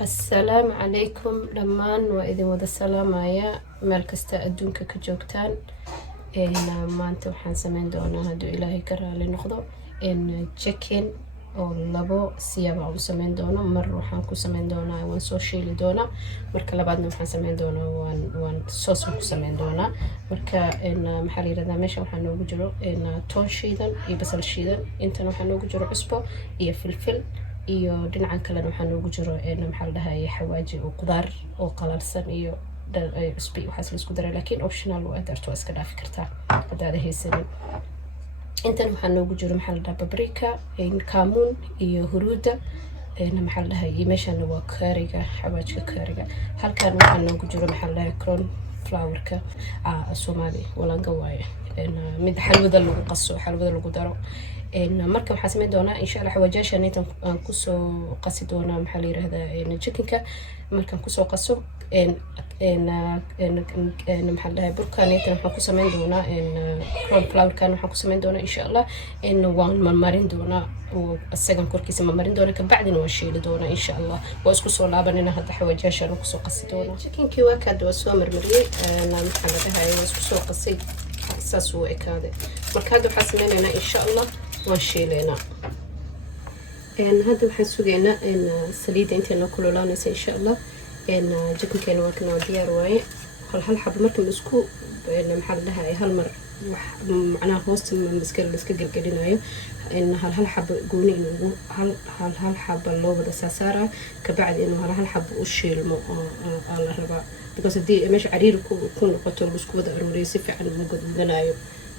السلام عليكم دمان وإذا ودا السلام يا مالكستا أدونك كجوكتان إن ما أنت وحن سمين دونا هدو إلهي كرا لنخضو إن تشيكين أو لابو سيابا أو سمين دونا مرة وحن كو سمين دونا وان سوشيل دونا مركا لبعدنا وحن سمين دونا وان صوص كو سمين دونا مركا إن محلي ردا ميشا وحن نوغو جرو إن تون شيدن إي بسل شيدن إنتنا وحن نوغو جرو عصبو إي فلفل iyo dhinacan kalena waxaa noogu jiro maxaa la dhahaye xawaaji oo qudaar oo qalalsan iyo cusbi waxaas la isku daray laakiin optional waa darto iska dhaafi kartaa haddaad haysanin intan waxaa noogu jiro maxaa la dhahaa paprika kamuun iyo huruuda maxaa la dhahaye meeshana waa kaariga xawaajka kaariga halkan waxaa noogu jiro maxaa la dhahaye corn flourka Soomaali walanga waaye mid xalwada lagu qaso xalwada lagu daro marka waxaan sameyn doonaa insha Allah xawaajaashan intaan aan ku soo qasi doonaa maxaa la yiraahdaa chickenka markaan ku soo qaso maxaa la dhahay burkaan intaan waxaan ku sameyn doonaa corn flour-kan waxaan ku sameyn doonaa insha Allah waan marin doonaa oo asagan korkiisa marin doonaa kabacdina waan shiili doonaa insha Allah waa isku soo laabanina hadda xawaajaashan ku soo qasi doonaa chickenkii waa kaad waa soo marmariyay maxaa la dhahay waa isku soo qasay saas uu ekaade marka hadda waxaan sameynaynaa insha Allah وشيلنا هذا waxaan sugeynaa saliida inta la kululaanaysa insha Allah chicken waa kana diyaar waaye hal xab marka la isku maxaa la dhahay hal mar wax macna hoosta miskal la iska galgalinayo hal xab gooni inuu hal xab loo wada saara ka bacdi inuu hal xab u shiilmo la rabaa because hadii meesha cariir ku noqoto la isku wada aruuriyo si fiican u gudbanayo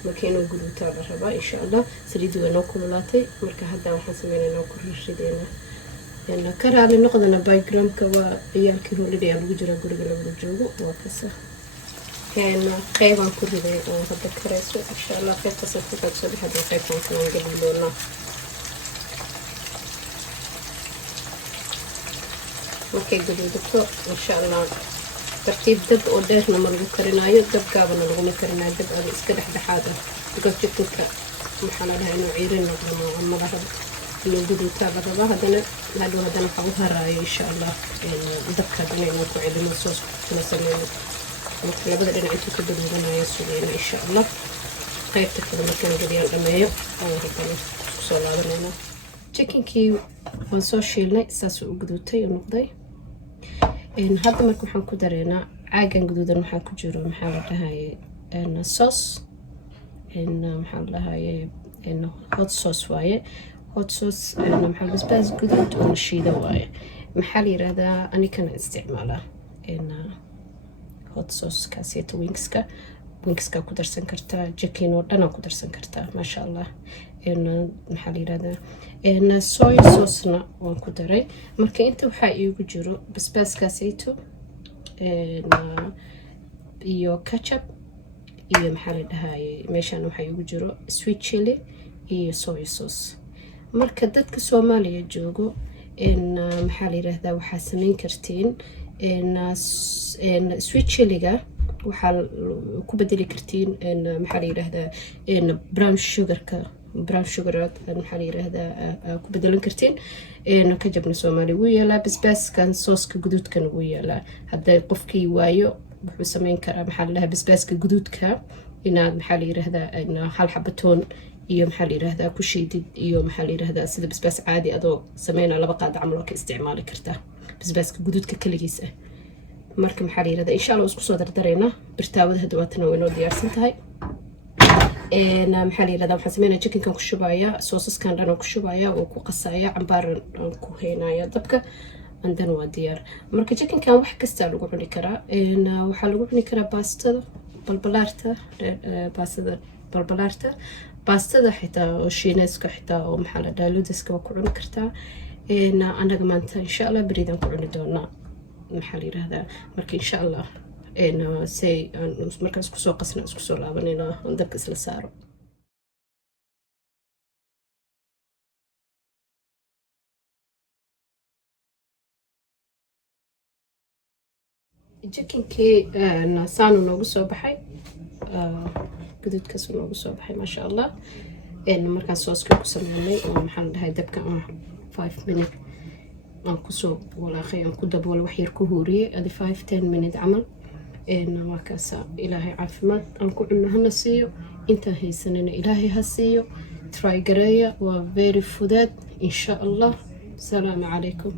markaynu guduutaa la rabaa insha Allah saliidu waa noo kululaatay marka hadda waxaan sameynaynaa ku rixideena karaali noqdana background-ka waa ciyaalkii holiday lagu jira guriga lagu joogo waa kasa qaybaan ku riday oo hadda karayso insha Allah qaybtaas ku xigso hadda qaybtaan kala gelin doonaa markay guduudato insha Allah tartiib dab oo dheerna ma lagu karinayo dab gaabana laguma karinayo dab aan iska dhexdhexaad ah because chickenka maxaa la dhahaa inuu ciirin noqdo ama la rabo inuu guduutaa la rabaa haddana waxaa u haraayo insha Allah dabka haddana inuu ku celino soos kala sameeyo marka labada dhinac intuu ka guduudanayo sugeyna insha Allah qaybta kale markaan geliyaan dhameeyo oo haddana kusoo laabanayna chickenkii waan soo shiilnay saas u guduutay u noqday hadda marka waxaan ku dareynaa caagan guduudan waxaa ku jiro maxaa la dhahaye sauce maxaa la dhahaye hot sauce waaye hot sauce maxaa basbaas guduud oo la shiida waaye maxaa la yiraahdaa anikana isticmaalaa hot sauce kaasiyata wingska ku darsan kartaa chicken oo dhan ku darsan kartaa masha Allah maxaa la yiraahdaa soy sauce-na waan ku daray marka inta waxaa iigu jiro basbaaskaasayto iyo ketchup iyo maxaa la dhahaye meeshaan waxaa iigu jiro sweet chili iyo soy sauce marka dadka Soomaaliya joogo maxaa la yiraahdaa waxaa sameyn kartiin sweet chili-ga waxaa ku bedeli kartiin maxaa la yiraahdaa brown sugar maxaa la yiraahdaa ku bedelan kartiin ka jabna Soomaali wuu yaalaa basbaaskan sooska guduudkan wuu yaalaa hadday qofkii waayo wuxuu sameyn karaa maxaa la dhahaa basbaaska guduudka inaad maxaa la yiraahdaa hal xabatoon iyo maxaa la yiraahdaa ku shiidid iyo maxaa la yiraahdaa sida basbaas caadi adoo sameynaa laba qaad camal oo ka isticmaali kartaa basbaaska guduudka kaligiis ah marka maxaa la yiraahdaa insha Allah isku soo dardareena birtaawada hadda waa tan oo inoo diyaarsan tahay maxaa la yiraahdaa waxaan sameynaa chickenkan ku shubaya soosaskan dhan oo ku shubaya oo ku qasaya cambaar ku heynaya dabka andan waa diyaar marka chickenkan wax kasta lagu cuni karaa waxaa lagu cuni karaa baastada xitaa oo shiineeska xitaa oo maxaa la dhahaa ludaska waa ku cuni kartaa anaga maanta insha Allah bariidaan ku cuni doonaa maxaa la yiraahdaa marka insha Allah say markaas ku soo qasna isku soo laabanayna dabka isla saaro chickenkii saanu noogu soo baxay guduudkaas noogu soo baxay masha Allah markaan sooska ku sameynay oo maxaa la dhahay dabka 5 minutes aan kusoo walaaqay aan ku daboolo wax yar ku hooriyey adi 5-10 minute camal waa kaasa ilaahay caafimaad aan ku cunno hana siiyo intaan haysanana ilaahay ha siiyo try gareeya waa very fudeed insha allah. السلام عليكم.